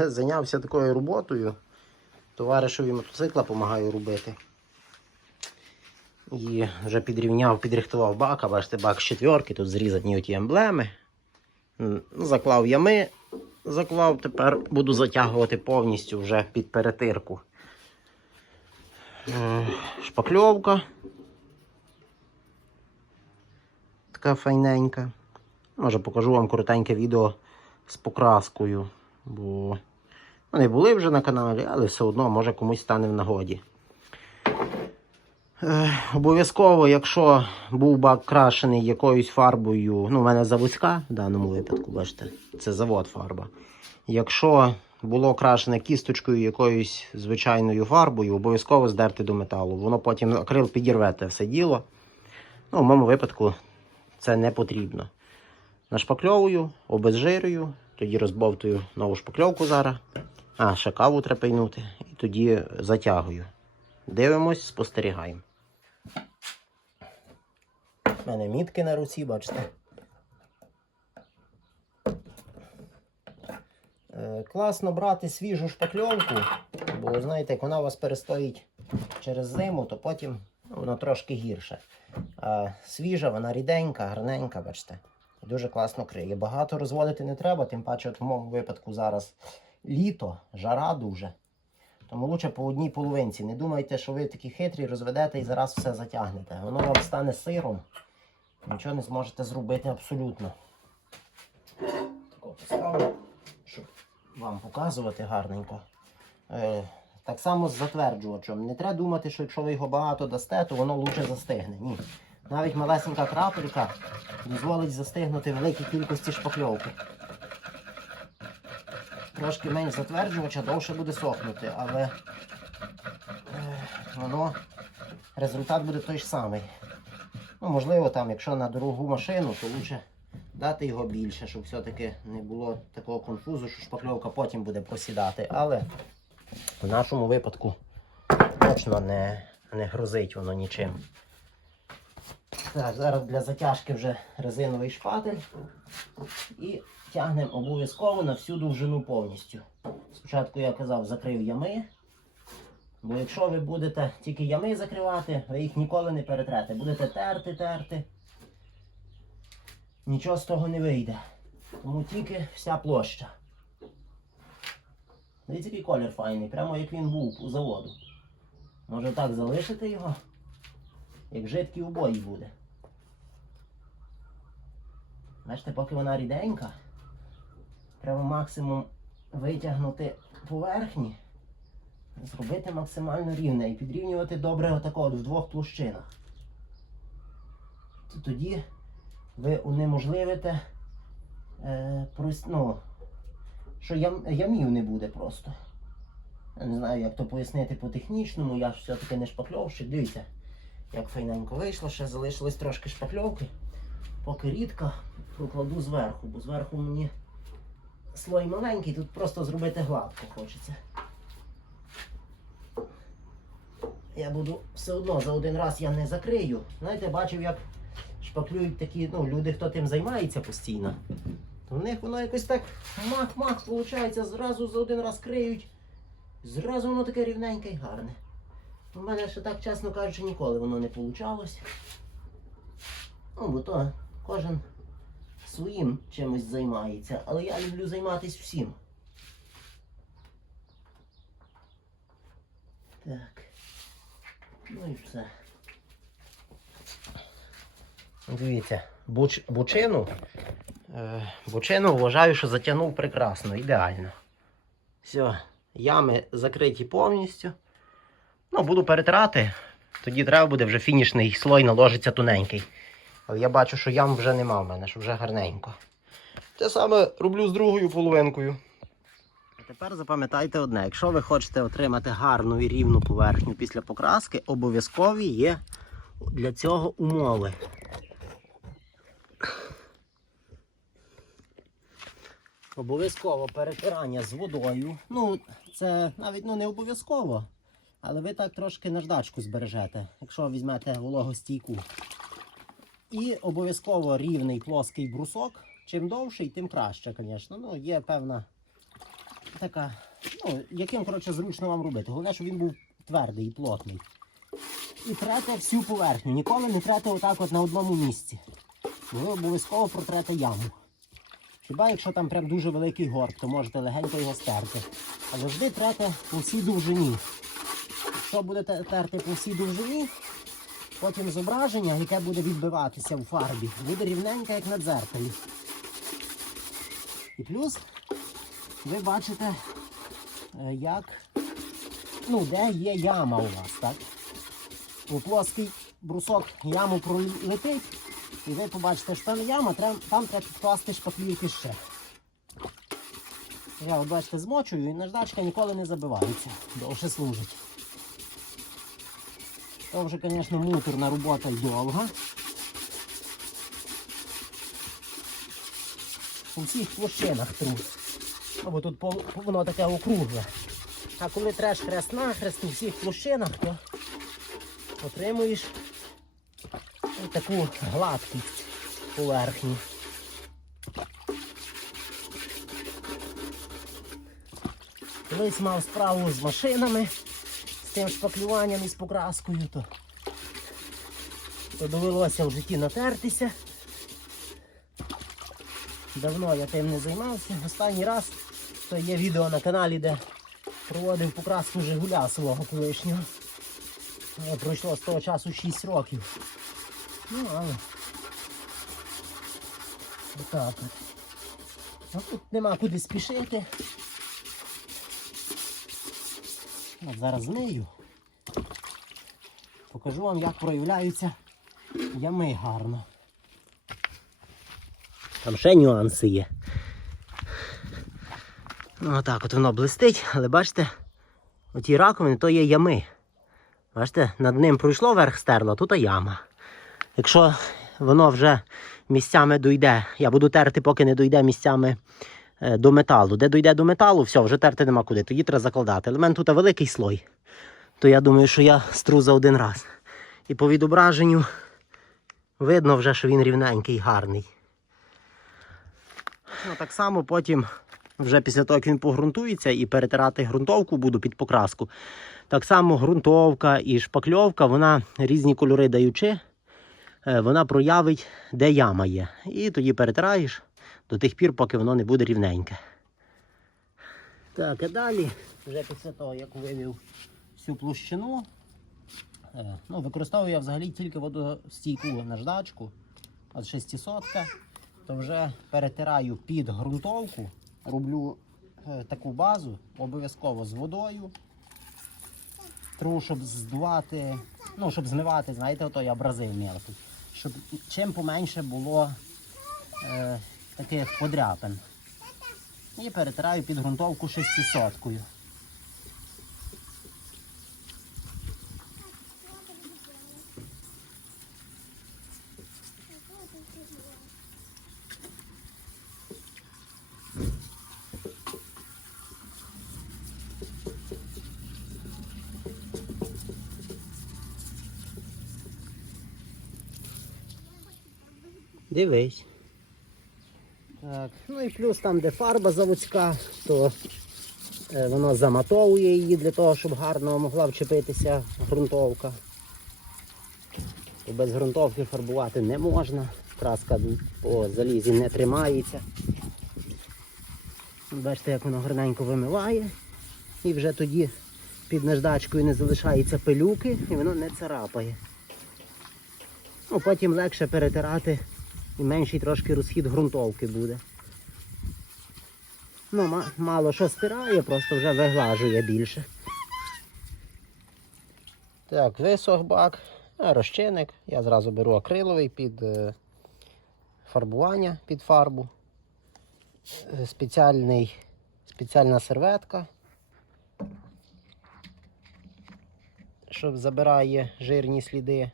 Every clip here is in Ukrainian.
зайнявся такою роботою. Товаришеві мотоцикла допомагаю робити. І вже підрівняв, підрихтував бака. Бачите, бак з четверки, тут зрізані оті емблеми. Заклав ями, заклав, тепер буду затягувати повністю вже під перетирку. Е, Шпакльовка. Така файненька. Може покажу вам коротеньке відео з покраскою, бо вони були вже на каналі, але все одно може комусь стане в нагоді. Е, обов'язково, якщо був бак крашений якоюсь фарбою, ну, у мене заводська в даному випадку, бачите, це завод фарба. Якщо було крашене кісточкою якоюсь звичайною фарбою, обов'язково здерти до металу. Воно потім акрил підірве те все діло. Ну, в моєму випадку це не потрібно. Нашпакльовую, обезжирюю, тоді розбовтую нову шпакльовку зараз. А, ще каву треба пийнути. І тоді затягую. Дивимось, спостерігаємо. У мене мітки на руці, бачите. Е, Класно брати свіжу шпакльовку, бо знаєте, як вона у вас перестоїть через зиму, то потім воно трошки гірше. А свіжа, вона ріденька, гарненька, бачите. Дуже класно криє. Багато розводити не треба, тим паче, от в моєму випадку зараз літо, жара дуже. Тому лучше по одній половинці. Не думайте, що ви такі хитрі, розведете і зараз все затягнете. Воно вам стане сиром. Нічого не зможете зробити абсолютно. Тако поставлю, щоб вам показувати гарненько. Е, так само з затверджувачем. Не треба думати, що якщо ви його багато дасте, то воно лучше застигне. Ні. Навіть малесенька крапелька дозволить застигнути великій кількості шпакльовки. Трошки менш затверджувача, довше буде сохнути, але е, воно результат буде той ж самий. Ну, можливо, там, якщо на дорогу машину, то краще дати його більше, щоб все-таки не було такого конфузу, що шпакльовка потім буде просідати. Але в нашому випадку точно не, не грозить воно нічим. Так, зараз для затяжки вже резиновий шпатель. І тягнемо обов'язково на всю довжину повністю. Спочатку я казав, закрив ями. Бо якщо ви будете тільки ями закривати, ви їх ніколи не перетрете. Будете терти, терти. Нічого з того не вийде. Тому тільки вся площа. Дивіться, який колір файний, прямо як він був у заводу. Може так залишити його, як жидкий убой буде. Бачите, поки вона ріденька, треба максимум витягнути поверхні, зробити максимально рівне і підрівнювати добре отако от в двох площинах. Тоді ви унеможливите, е, ну, що ям, ямів не буде просто. Я не знаю, як то пояснити по-технічному, я все-таки не шпакльовщик. Дивіться, як файненько вийшло, ще залишилось трошки шпакльовки. Поки рідка, прокладу зверху, бо зверху мені слой маленький, тут просто зробити гладко хочеться. Я буду все одно за один раз я не закрию. Знаєте, бачив, як шпаклюють такі ну, люди, хто тим займається постійно. То в них воно якось так мах-мах виходить, зразу за один раз криють. Зразу воно таке рівненьке і гарне. У мене ще так, чесно кажучи, ніколи воно не вийшло. Ну, бо то кожен своїм чимось займається, але я люблю займатися всім. Так. Ну і все. Дивіться, буч, бучину. Е, бучину вважаю, що затягнув прекрасно, ідеально. Все, ями закриті повністю. Ну, буду перетирати. Тоді треба буде вже фінішний слой наложиться тоненький. Але я бачу, що ям вже нема в мене, що вже гарненько. Те саме роблю з другою половинкою. Тепер запам'ятайте одне: якщо ви хочете отримати гарну і рівну поверхню після покраски, обов'язкові є для цього умови. Обов'язково перетирання з водою. Ну, це навіть ну, не обов'язково. Але ви так трошки наждачку збережете, якщо візьмете вологостійку. І обов'язково рівний плоский брусок. Чим довший, тим краще, звісно. Ну, є певна така, ну, яким коротше, зручно вам робити. Головне, щоб він був твердий і плотний. І трете всю поверхню. Ніколи не трете отак от на одному місці. Ви обов'язково протрете яму. Хіба якщо там прям дуже великий горб, то можете легенько його стерти. А завжди трете по всій довжині. Якщо будете терти по всій довжині, потім зображення, яке буде відбиватися у фарбі, буде рівненьке, як на дзеркалі. І плюс ви бачите, е, як, ну, де є яма у вас, так? У плоский брусок яму пролетить, і ви побачите, що там яма, там треба підкласти шпаклівки ще. Я от бачите, змочую і наждачка ніколи не забивається, довше служить. То вже, звісно, муторна робота й довга. У всіх площинах труть. Або тут воно таке округле. А коли треш хрест нахрест у всіх площинах, то отримуєш таку гладкість поверхні. Колись мав справу з машинами, тим шпаклюванням і з покраскою, то, то довелося в житті натертися. Давно я тим не займався. Останній раз то є відео на каналі, де проводив покраску Жигуля свого колишнього. Пройшло з того часу 6 років. Ну, але. Отак от. Ну, тут нема куди спішити. От зараз змию. Покажу вам, як проявляються ями гарно. Там ще нюанси є. Ну отак от воно блистить, але бачите, оті раковини то є ями. Бачите, над ним пройшло верх стерло, тут яма. Якщо воно вже місцями дойде, я буду терти, поки не дойде місцями до металу. Де дойде до металу, все, вже терти нема куди, тоді треба закладати. Мене тут великий слой. То я думаю, що я стру за один раз. І по відображенню видно вже, що він рівненький, гарний. Ну, так само потім, вже після того, як він погрунтується і перетирати ґрунтовку буду під покраску. Так само ґрунтовка і шпакльовка, вона різні кольори даючи, е, вона проявить, де яма є. І тоді перетираєш до тих пір, поки воно не буде рівненьке. Так, а далі, вже після того, як вивів всю площину, е, ну, використовую я взагалі тільки водостійку наждачку от 600 то вже перетираю під ґрунтовку, роблю е, таку базу, обов'язково з водою. Тру, щоб здувати, ну, щоб змивати, знаєте, ото я абразив мелкий. Щоб чим поменше було е, таких подряпин. І перетираю під ґрунтовку 600 Дивись. Так, ну і плюс там, де фарба заводська, то е, воно заматовує її для того, щоб гарно могла вчепитися ґрунтовка. Бо без ґрунтовки фарбувати не можна. Краска по залізі не тримається. Бачите, як воно гарненько вимиває. І вже тоді під наждачкою не залишається пилюки і воно не царапає. Ну, потім легше перетирати і менший трошки розхід ґрунтовки буде. Ну, мало що стирає, просто вже виглажує більше. Так, висох бак, розчинник. Я зразу беру акриловий під е, фарбування під фарбу. Е, Спеціальний, спеціальна серветка, що забирає жирні сліди.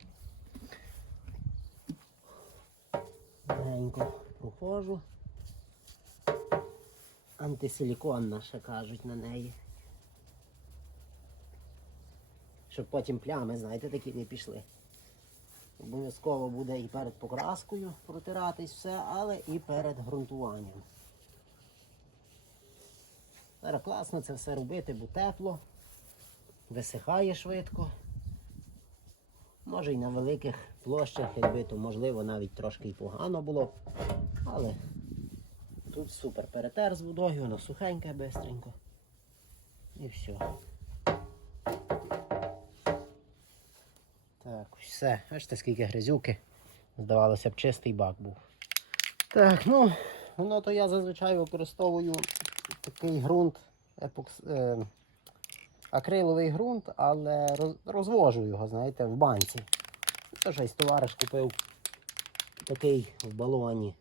Легенько проходжу. Антисиліконна, ще кажуть на неї. Щоб потім плями, знаєте, такі не пішли. Обов'язково буде і перед покраскою протиратись все, але і перед ґрунтуванням. Зараз класно це все робити, бо тепло, висихає швидко. Може і на великих площах, якби то можливо навіть трошки і погано було. Але тут супер перетер з водою, воно сухеньке, бистренько. І все. Так, все. Бачите, скільки грязюки. Здавалося б, чистий бак був. Так, ну, воно то я зазвичай використовую такий ґрунт, епокс, е, акриловий ґрунт, але розвожу його, знаєте, в банці. Це щось товариш купив такий в балоні.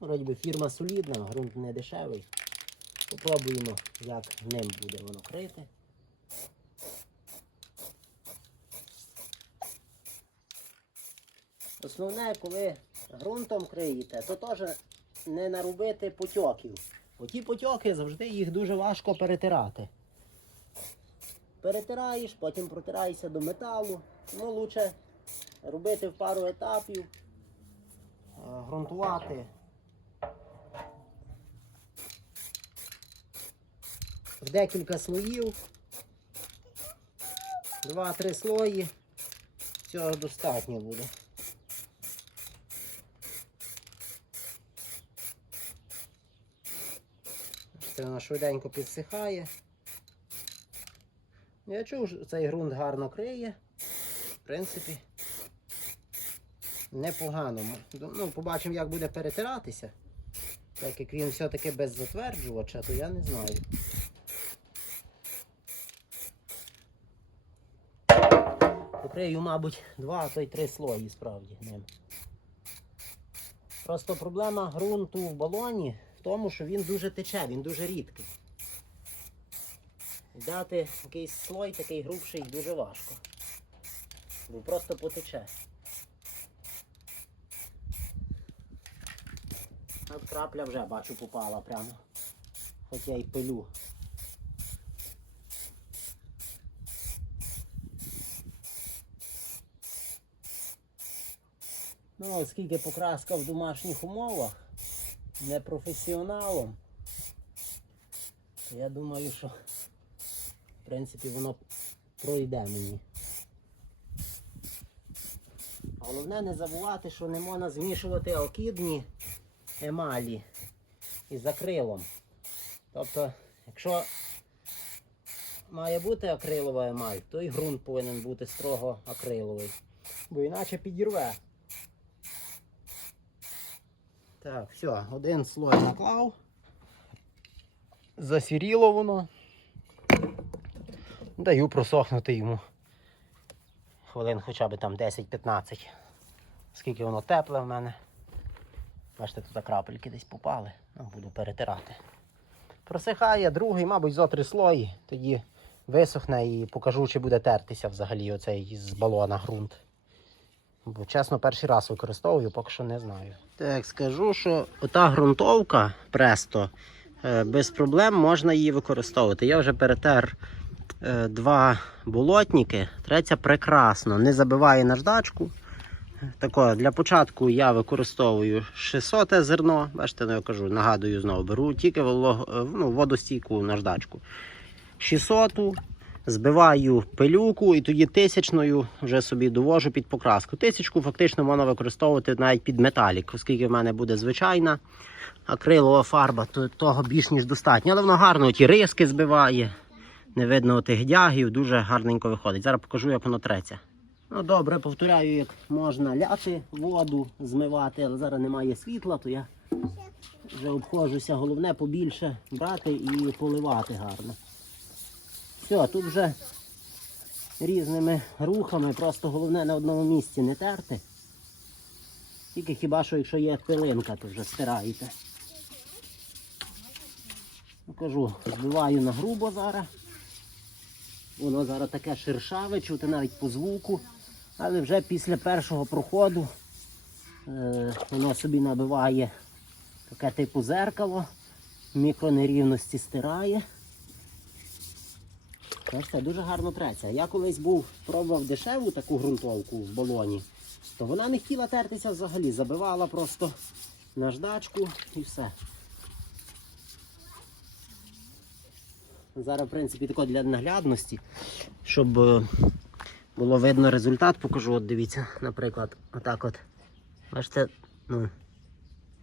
Вроді би фірма солідна, ґрунт не дешевий. Попробуємо, як ним буде воно крити. Основне, коли ґрунтом криєте, то теж не наробити потьоків. Бо ті потьоки завжди їх дуже важко перетирати. Перетираєш, потім протираєшся до металу. Ну, лучше робити в пару етапів, е, ґрунтувати. В декілька слоїв. Два-три слої. Цього достатньо буде. Це вона швиденько підсихає. Я чув, що цей ґрунт гарно криє. В принципі, непогано. Ну, побачимо, як буде перетиратися. Так як він все-таки без затверджувача, то я не знаю. Покрию, мабуть, два, а то й три слої справді ним. Просто проблема ґрунту в балоні в тому, що він дуже тече, він дуже рідкий. Дати якийсь слой такий грубший дуже важко. Бо просто потече. От крапля вже бачу попала прямо. Хоч я й пилю. Ну, оскільки покраска в домашніх умовах, не професіоналом, то я думаю, що принципі воно пройде мені. Головне не забувати, що не можна змішувати окідні емалі із акрилом. Тобто, якщо має бути акрилова емаль, то і ґрунт повинен бути строго акриловий. Бо іначе підірве. Так, все, один слой наклав. Засіріло воно. Даю просохнути йому. Хвилин хоча б там 10-15. Скільки воно тепле в мене. Бачите, тут крапельки десь попали. Ну, буду перетирати. Просихає другий, мабуть, зо три слої. Тоді висохне і покажу, чи буде тертися взагалі оцей з балона ґрунт. Бо чесно, перший раз використовую, поки що не знаю. Так, скажу, що ота ґрунтовка престо е, без проблем можна її використовувати. Я вже перетер два болотники. Третя прекрасно, не забиває наждачку. Тако, для початку я використовую 600 зерно. Бачите, ну я кажу, нагадую знову, беру тільки е, ну, водостійку наждачку. 600 збиваю пилюку і тоді тисячною вже собі довожу під покраску. Тисячку фактично можна використовувати навіть під металік, оскільки в мене буде звичайна акрилова фарба, то того більш ніж достатньо. Але воно гарно ті риски збиває. Не видно тих дягів, дуже гарненько виходить. Зараз покажу, як воно треться. Ну добре, повторяю, як можна ляти воду, змивати, але зараз немає світла, то я вже обходжуся. Головне побільше брати і поливати гарно. Все, тут вже різними рухами, просто головне на одному місці не терти. Тільки хіба що якщо є пилинка, то вже стираєте. Кажу, збиваю на грубо зараз. Воно зараз таке шершаве, чути навіть по звуку. Але вже після першого проходу е, воно собі набиває таке типу зеркало, мікронерівності стирає. Бачите, дуже гарно треться. Я колись був, пробував дешеву таку ґрунтовку в балоні, то вона не хотіла тертися взагалі, забивала просто наждачку і все. Зараз, в принципі, тако для наглядності, щоб е, було видно результат, покажу. От дивіться, наприклад, отак от. Бачите, ну,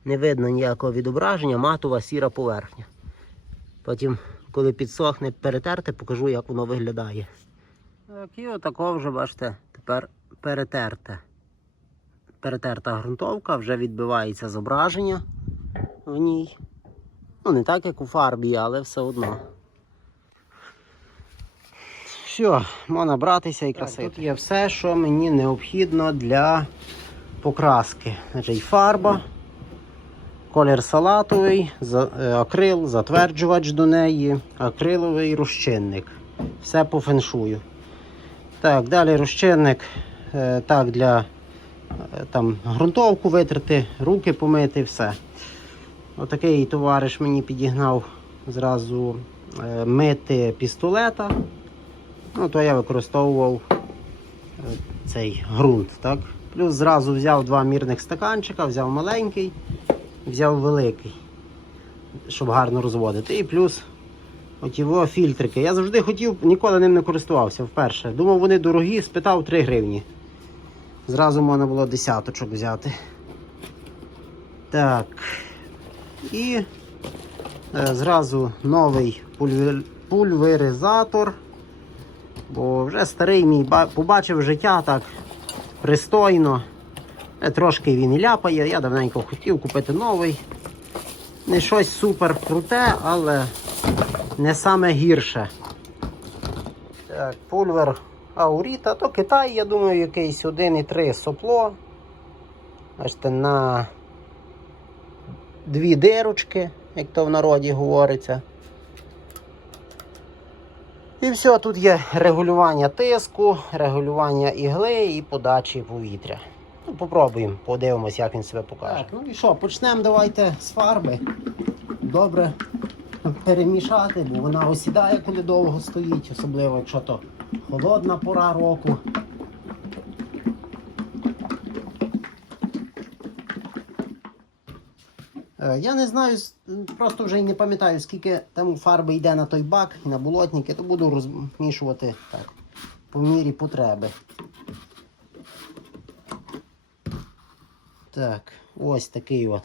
не видно ніякого відображення, матова сіра поверхня. Потім, коли підсохне, перетерти, покажу, як воно виглядає. Так, і отако вже, бачите, тепер перетерте. Перетерта ґрунтовка, вже відбивається зображення в ній. Ну, не так, як у фарбі, але все одно. Все, можна братися і красити. Тут є все, що мені необхідно для покраски. Значить, фарба, колір салатовий, е, акрил, затверджувач до неї, акриловий розчинник. Все по феншую. Так, далі розчинник е, так, для е, там, ґрунтовку витерти, руки помити, все. Отакий товариш мені підігнав зразу мити пістолета. Ну, то я використовував е, цей ґрунт. Так? Плюс зразу взяв два мірних стаканчика, взяв маленький, взяв великий, щоб гарно розводити. І плюс оті фільтрики. Я завжди хотів, ніколи ним не користувався вперше. Думав, вони дорогі, спитав 3 гривні. Зразу можна було десяточок взяти. Так. І е, зразу новий пульвер- пульверизатор. Бо вже старий мій побачив життя так пристойно. Е, Трошки він і ляпає. Я давненько хотів купити новий. Не щось супер круте, але не саме гірше. Так, пульвер Ауріта, то Китай, я думаю, якийсь 1,3 сопло. Бачите, на дві дирочки, як то в народі говориться. І все, тут є регулювання тиску, регулювання ігли і подачі повітря. Ну, попробуємо, подивимось, як він себе покаже. Так, ну і що, почнемо давайте з фарби. Добре перемішати, бо вона осідає, коли довго стоїть, особливо якщо то холодна пора року. Я не знаю, просто вже й не пам'ятаю, скільки там фарби йде на той бак і на болотники, то буду розмішувати так, по мірі потреби. Так, ось такий от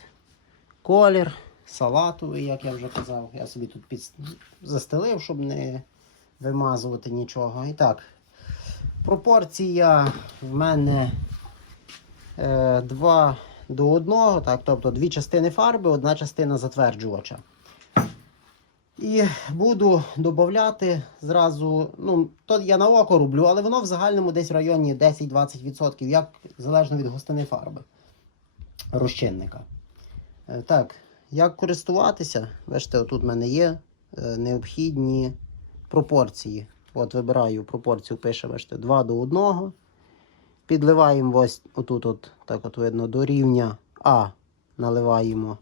колір, салатовий, як я вже казав. Я собі тут під... застелив, щоб не вимазувати нічого. І так, пропорція в мене е, 2 до 1, так, тобто дві частини фарби, одна частина затверджувача. І буду додати зразу, ну, то я на око роблю, але воно в загальному десь в районі 10-20%, як залежно від густини фарби розчинника. Е, Так, як користуватися? Бачите, отут в мене є е, необхідні пропорції. От вибираю пропорцію, пише, бачите, 2 до 1. Підливаємо ось отут, от, так от видно, до рівня А наливаємо.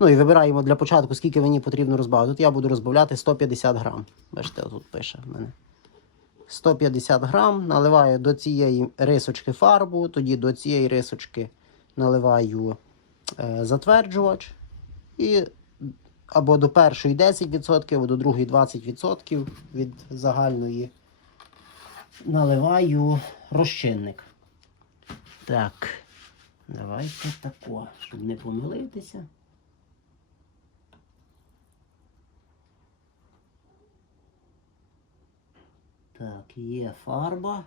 Ну і вибираємо для початку, скільки мені потрібно розбавити. Тут я буду розбавляти 150 грам. Бачите, отут пише в мене. 150 грам. Наливаю до цієї рисочки фарбу, тоді до цієї рисочки наливаю е, затверджувач. І або до першої 10%, або до другої 20% від загальної наливаю розчинник. Так, давайте тако, щоб не помилитися. Так, є фарба.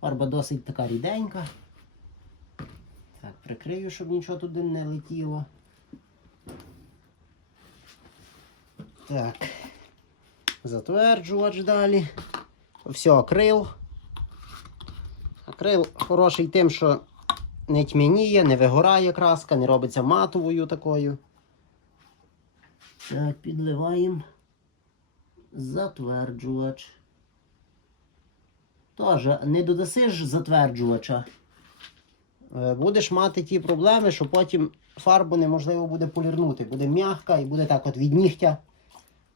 Фарба досить така ріденька. Так, прикрию, щоб нічого туди не летіло. Так. Затверджувач далі. Все, акрил. Акрил хороший тим, що не тьмяніє, не вигорає краска, не робиться матовою такою. Так, підливаємо затверджувач. Тож, не додаси ж затверджувача. Е, Будеш мати ті проблеми, що потім фарбу неможливо буде полірнути. Буде м'яка і буде так от від нігтя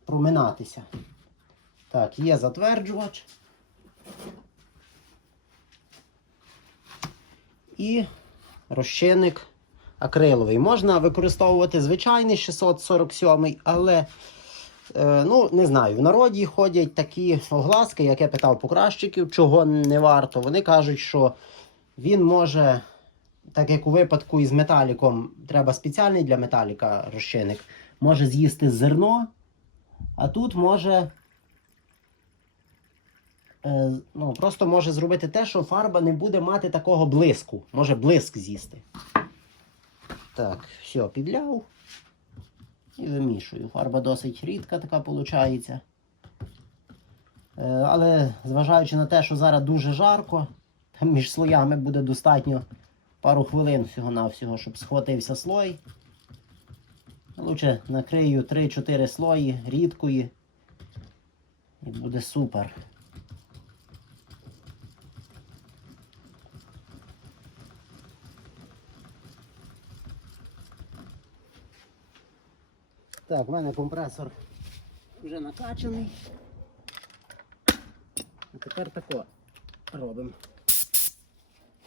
проминатися. Так, є затверджувач. І розчинник акриловий. Можна використовувати звичайний 647, але Е, ну, не знаю, в народі ходять такі огласки, як я питав покращиків, чого не варто. Вони кажуть, що він може, так як у випадку із металіком, треба спеціальний для металіка розчинник, може з'їсти зерно, а тут може. Е, Ну, просто може зробити те, що фарба не буде мати такого блиску. Може блиск з'їсти. Так, все, підляв. І вимішую. Фарба досить рідка така виходить. Але зважаючи на те, що зараз дуже жарко, там між слоями буде достатньо пару хвилин всього-навсього, щоб схватився слой. Лучше накрию 3-4 слої рідкої. І буде супер. Так, в мене компресор вже накачаний. А тепер тако робимо.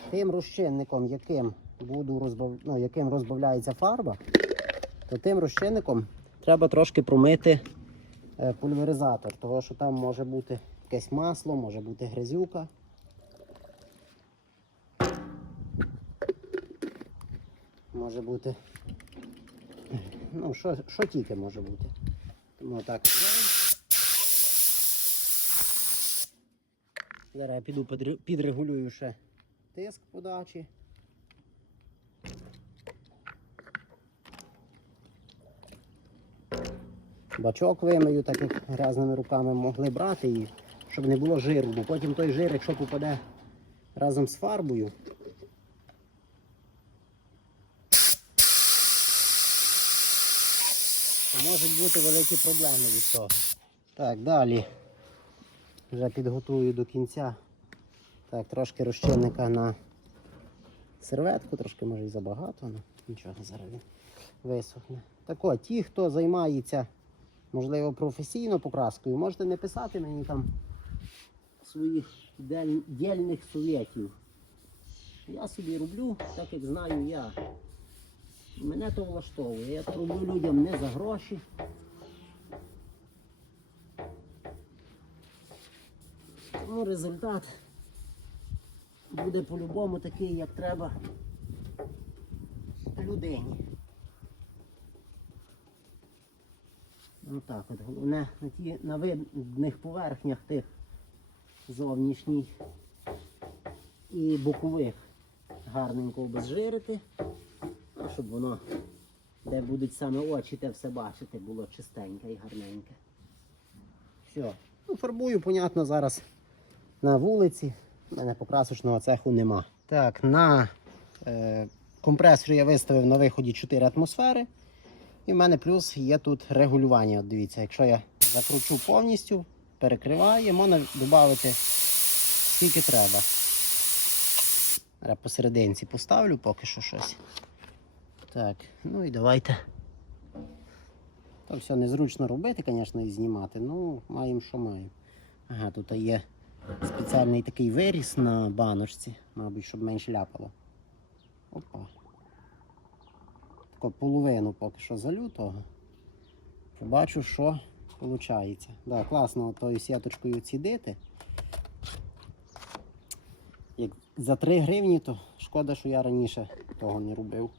Тим розчинником, яким буду розбав... ну, яким розбавляється фарба, то тим розчинником треба трошки промити е, пульверизатор, тому що там може бути якесь масло, може бути грязюка. Може бути ну, що, що тільки може бути. Тому так. Зараз я піду підре- підрегулюю ще тиск подачі. Бачок вимию, так як грязними руками могли брати і щоб не було жиру, бо потім той жир, якщо попаде разом з фарбою, то можуть бути великі проблеми від того. Так, далі. Вже підготую до кінця. Так, трошки розчинника на серветку, трошки може і забагато, але нічого зараз він висохне. Так от, ті, хто займається, можливо, професійно покраскою, можете не писати мені там своїх дель- дільних совєтів. Я собі роблю, так як знаю я. Мене то влаштовує. Я то роблю людям не за гроші. Тому результат буде по-любому такий, як треба людині. Ну так от, головне на ті на видних поверхнях тих зовнішніх і бокових гарненько обезжирити. Щоб воно, де будуть саме очі, те все бачити, було чистеньке і гарненьке. Все. Ну, фарбую, понятно, зараз на вулиці. У мене покрасочного цеху нема. Так, на е, компресорі я виставив на виході 4 атмосфери. І в мене плюс є тут регулювання. От дивіться, якщо я закручу повністю, перекриває, можна додати скільки треба. Зараз посерединці поставлю поки що щось. Так, ну і давайте. То все незручно робити, звісно, і знімати. Ну, маємо, що маємо. Ага, тут є спеціальний такий виріс на баночці, мабуть, щоб менше ляпало. Опа. Таку половину поки що залютого. Побачу, що виходить. Да, класно тою сіточкою цідити. Як за 3 гривні, то шкода, що я раніше того не робив.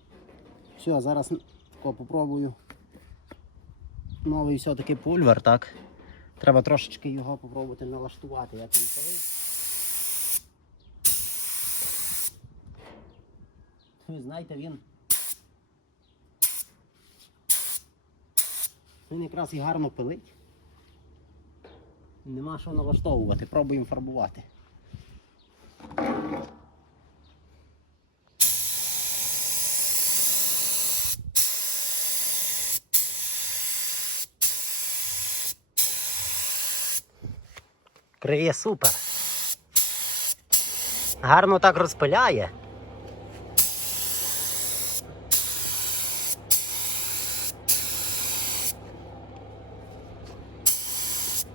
Все, зараз попробую. Новий все-таки пульвер, так? Треба трошечки його попробувати налаштувати, як він. Ви знаєте, він. Він якраз і гарно пилить. Нема що налаштовувати, пробуємо фарбувати. Криє супер. Гарно так розпиляє.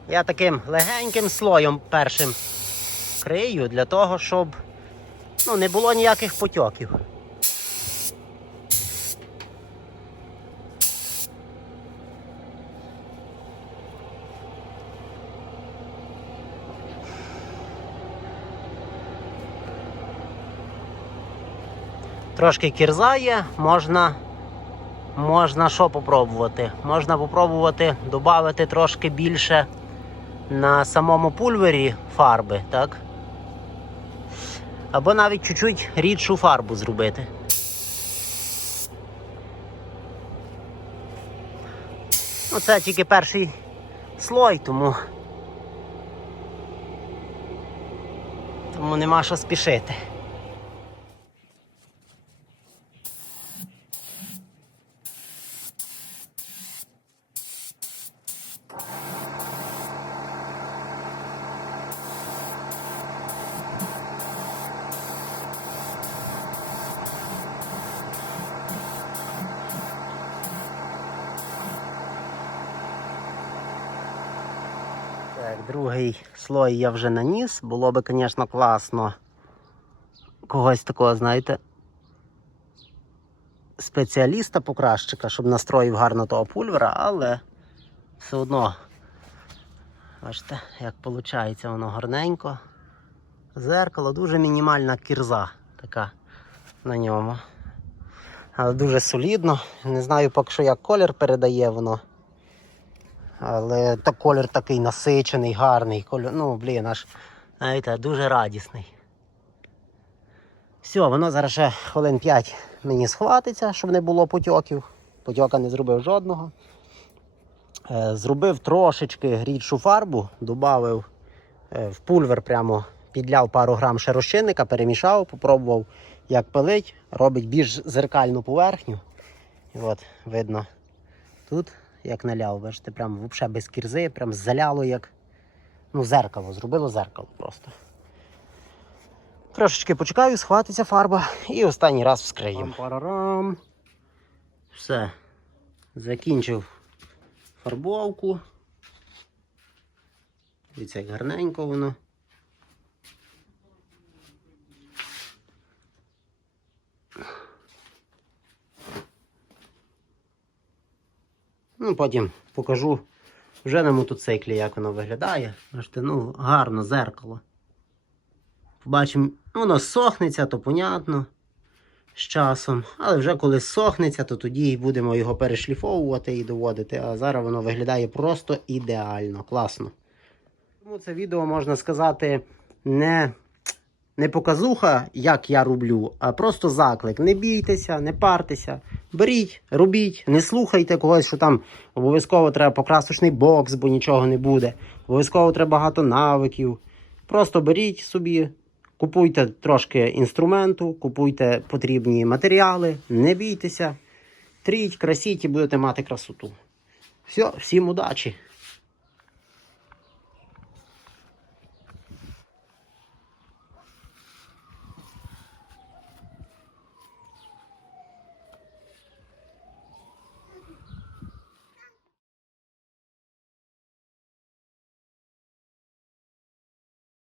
Я таким легеньким слоєм першим крию для того, щоб ну, не було ніяких потьоків. Трошки кірзає, можна. Можна що попробувати? Можна попробувати додати трошки більше на самому пульвері фарби, так? Або навіть чуть-чуть рідшу фарбу зробити. Ну, це тільки перший слой, тому. Тому нема що спішити. Так, другий слой я вже наніс. Було би, звісно, класно когось такого, знаєте, спеціаліста покращика, щоб настроїв гарно того пульвера, але все одно, бачите, як виходить, воно гарненько. Зеркало, дуже мінімальна кірза така на ньому. Але дуже солідно. Не знаю поки що як колір передає воно. Але та колір такий насичений, гарний. Колір, ну, блін, аж знаєте, дуже радісний. Все, воно зараз ще хвилин 5 мені схватиться, щоб не було потьоків. Потьока не зробив жодного. Е, Зробив трошечки рідшу фарбу, додав в пульвер прямо підляв пару грам ще перемішав, попробував, як пилить, робить більш зеркальну поверхню. І от видно тут, як наляв, бачите, прям взагалі без кірзи, прям заляло як ну, зеркало, зробило зеркало просто. Трошечки почекаю, схватиться фарба і останній раз вскриємо. Парарам. Все. Закінчив фарбовку. Дивіться, як гарненько воно. Ну, потім покажу вже на мотоциклі, як воно виглядає. Бачите, ну, гарно зеркало. Побачимо, воно сохнеться, то понятно з часом. Але вже коли сохнеться, то тоді будемо його перешліфовувати і доводити. А зараз воно виглядає просто ідеально, класно. Тому це відео можна сказати не, не показуха, як я роблю, а просто заклик. Не бійтеся, не партеся. Беріть, робіть, не слухайте когось, що там обов'язково треба покрасочний бокс, бо нічого не буде. Обов'язково треба багато навиків. Просто беріть собі, купуйте трошки інструменту, купуйте потрібні матеріали, не бійтеся, тріть, красіть і будете мати красоту. Все, всім удачі!